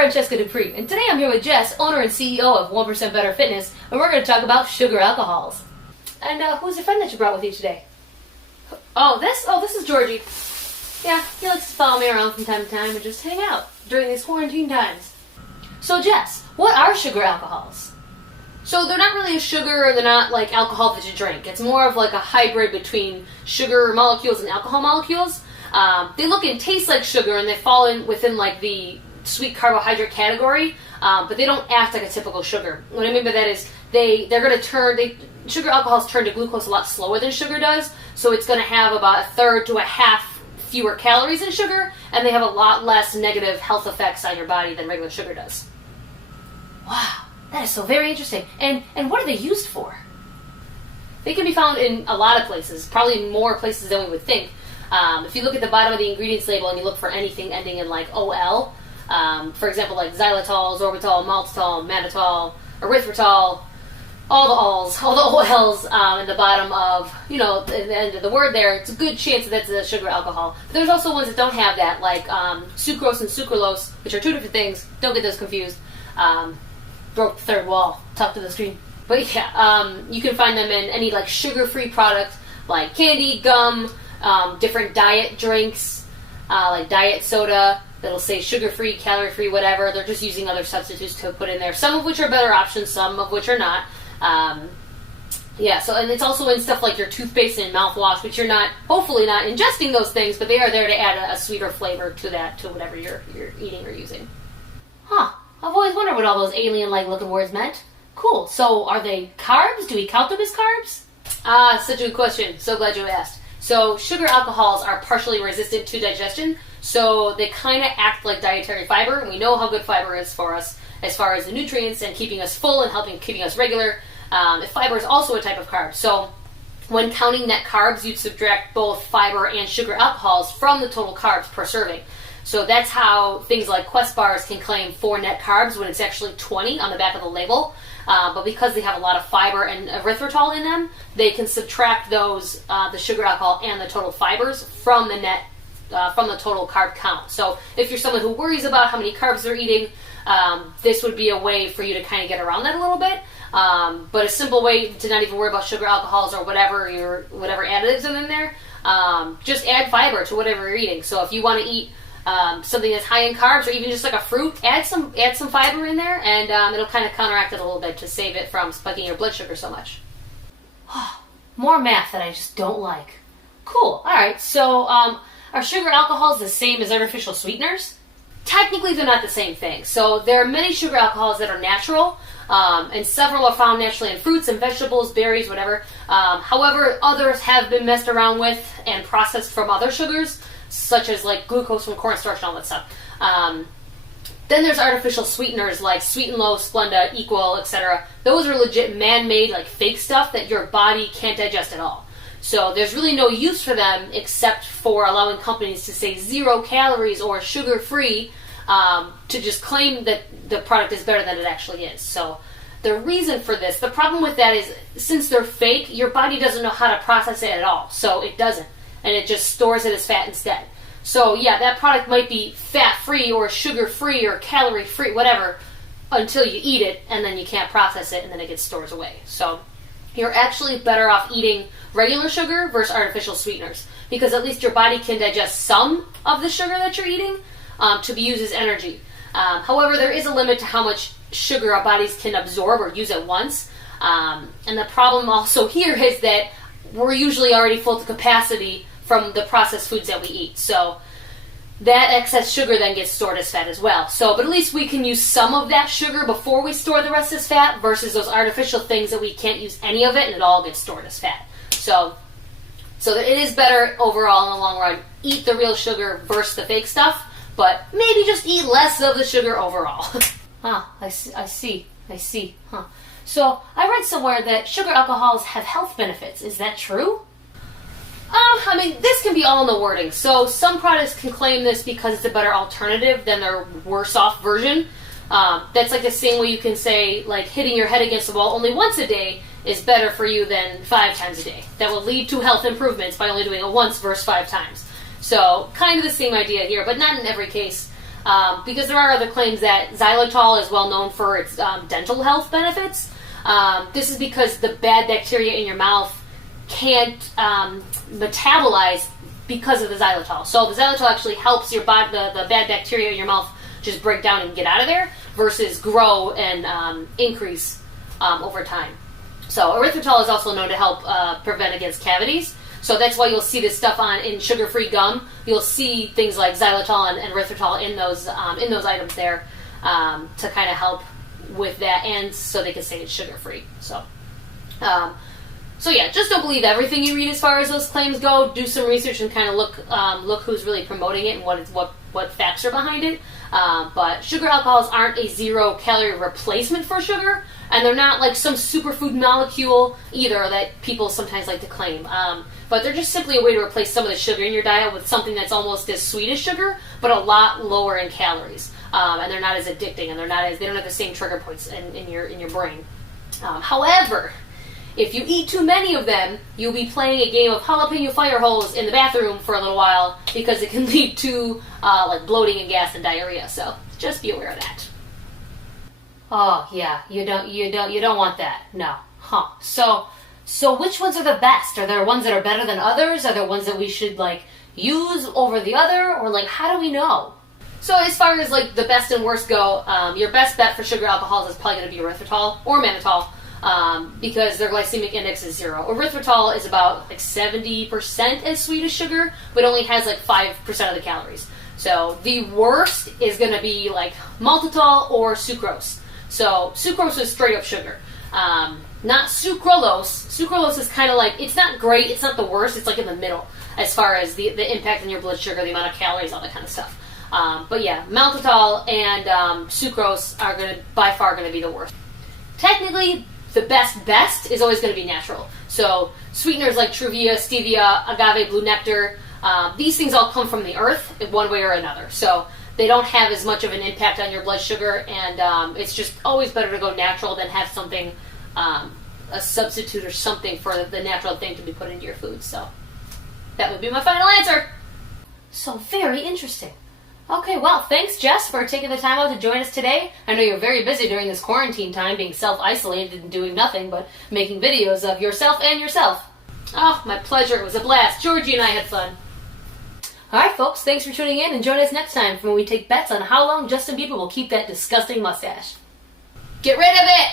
Francesca Dupree, and today I'm here with Jess, owner and CEO of 1% Better Fitness, and we're going to talk about sugar alcohols. And who's your friend that you brought with you today? This is Georgie. Yeah, he likes to follow me around from time to time and just hang out during these quarantine times. So Jess, what are sugar alcohols? So they're not really a sugar, or they're not like alcohol that you drink. It's more of like a hybrid between sugar molecules and alcohol molecules. They look and taste like sugar, and they fall in within like the sweet carbohydrate category, but they don't act like a typical sugar. What I mean by that is sugar alcohols turn to glucose a lot slower than sugar does, so it's going to have about a third to a half fewer calories than sugar, and they have a lot less negative health effects on your body than regular sugar does. Wow, that is so very interesting. And what are they used for? They can be found in a lot of places, probably in more places than we would think. If you look at the bottom of the ingredients label and you look for anything ending in like OL, for example, like xylitol, sorbitol, maltitol, mannitol, erythritol, all the OLs in the bottom of, at the end of the word there, it's a good chance that that's a sugar alcohol. But there's also ones that don't have that, like sucrose and sucralose, which are two different things. Don't get those confused. Broke the third wall, talk to the screen. But yeah, you can find them in any like sugar-free product, like candy, gum, different diet drinks, like diet soda, that'll say sugar-free, calorie-free, whatever. They're just using other substitutes to put in there, some of which are better options, some of which are not. And it's also in stuff like your toothpaste and mouthwash, which hopefully not ingesting those things, but they are there to add a sweeter flavor to whatever you're eating or using. Huh, I've always wondered what all those alien-like looking words meant. Cool, so are they carbs? Do we count them as carbs? Such a good question, so glad you asked. So sugar alcohols are partially resistant to digestion, so they kind of act like dietary fiber, and we know how good fiber is for us as far as the nutrients and keeping us full and keeping us regular. Fiber is also a type of carb. So when counting net carbs, you'd subtract both fiber and sugar alcohols from the total carbs per serving. So that's how things like Quest bars can claim 4 net carbs when it's actually 20 on the back of the label. But because they have a lot of fiber and erythritol in them, they can subtract those, the sugar alcohol and the total fibers from the total carb count. So if you're someone who worries about how many carbs they're eating, this would be a way for you to kind of get around that a little bit. But a simple way to not even worry about sugar alcohols or whatever additives are in there, just add fiber to whatever you're eating. So if you want to eat something that's high in carbs, or even just like a fruit, add some fiber in there, and it'll kind of counteract it a little bit to save it from spiking your blood sugar so much. More math that I just don't like. Cool. All right. So are sugar alcohols the same as artificial sweeteners? Technically, they're not the same thing. So there are many sugar alcohols that are natural, and several are found naturally in fruits and vegetables, berries, whatever. However, others have been messed around with and processed from other sugars, such as like glucose from cornstarch and all that stuff. Then there's artificial sweeteners like Sweet and Low, Splenda, Equal, etc. Those are legit man-made, like fake stuff that your body can't digest at all. So there's really no use for them except for allowing companies to say 0 calories or sugar-free, to just claim that the product is better than it actually is. So the reason for this, the problem with that is, since they're fake, your body doesn't know how to process it at all. So it doesn't. And it just stores it as fat instead. So yeah, that product might be fat-free or sugar-free or calorie-free, whatever, until you eat it, and then you can't process it, and then it gets stored away. So you're actually better off eating regular sugar versus artificial sweeteners, because at least your body can digest some of the sugar that you're eating to be used as energy. However, there is a limit to how much sugar our bodies can absorb or use at once. And the problem also here is that we're usually already full to capacity from the processed foods that we eat. So that excess sugar then gets stored as fat as well. So, but at least we can use some of that sugar before we store the rest as fat, versus those artificial things that we can't use any of it and it all gets stored as fat. So it is better overall in the long run, eat the real sugar versus the fake stuff, but maybe just eat less of the sugar overall. I see. Huh. So I read somewhere that sugar alcohols have health benefits. Is that true? This can be all in the wording. So some products can claim this because it's a better alternative than their worse off version. That's like the same way you can say, like, hitting your head against the wall only once a day is better for you than 5 times a day. That will lead to health improvements by only doing it once versus 5 times. So kind of the same idea here, but not in every case. because there are other claims that xylitol is well known for its dental health benefits. This is because the bad bacteria in your mouth can't metabolize because of the xylitol. So the xylitol actually helps your body, the bad bacteria in your mouth just break down and get out of there versus grow and increase over time. So erythritol is also known to help prevent against cavities. So that's why you'll see this stuff in sugar-free gum. You'll see things like xylitol and erythritol in those items there to kind of help with that, and so they can say it's sugar-free. So yeah, just don't believe everything you read as far as those claims go. Do some research and kind of look who's really promoting it and what facts are behind it. But sugar alcohols aren't a 0-calorie replacement for sugar, and they're not like some superfood molecule either that people sometimes like to claim. But they're just simply a way to replace some of the sugar in your diet with something that's almost as sweet as sugar, but a lot lower in calories. And they're not as addicting, and they don't have the same trigger points in your brain. However, if you eat too many of them, you'll be playing a game of jalapeno fire hose in the bathroom for a little while, because it can lead to like bloating and gas and diarrhea. So just be aware of that. Oh yeah, you don't want that. No, huh? So which ones are the best? Are there ones that are better than others? Are there ones that we should like use over the other, or like how do we know? So as far as like the best and worst go, your best bet for sugar alcohols is probably going to be erythritol or mannitol. Because their glycemic index is 0. Erythritol is about like 70% as sweet as sugar, but only has like 5% of the calories. So the worst is going to be like maltitol or sucrose. So sucrose is straight up sugar. Not sucralose. Sucralose is kind of like, it's not great, it's not the worst, it's like in the middle as far as the impact on your blood sugar, the amount of calories, all that kind of stuff. But yeah, maltitol and sucrose are by far going to be the worst. Technically, the best is always going to be natural. So sweeteners like Truvia, stevia, agave blue nectar, these things all come from the earth in one way or another. So they don't have as much of an impact on your blood sugar, and it's just always better to go natural than have something, a substitute or something for the natural thing to be put into your food. So that would be my final answer. So very interesting. Okay, well, thanks, Jess, for taking the time out to join us today. I know you're very busy during this quarantine time, being self-isolated and doing nothing but making videos of yourself and yourself. Oh, my pleasure. It was a blast. Georgie and I had fun. Alright, folks, thanks for tuning in, and join us next time when we take bets on how long Justin Bieber will keep that disgusting mustache. Get rid of it!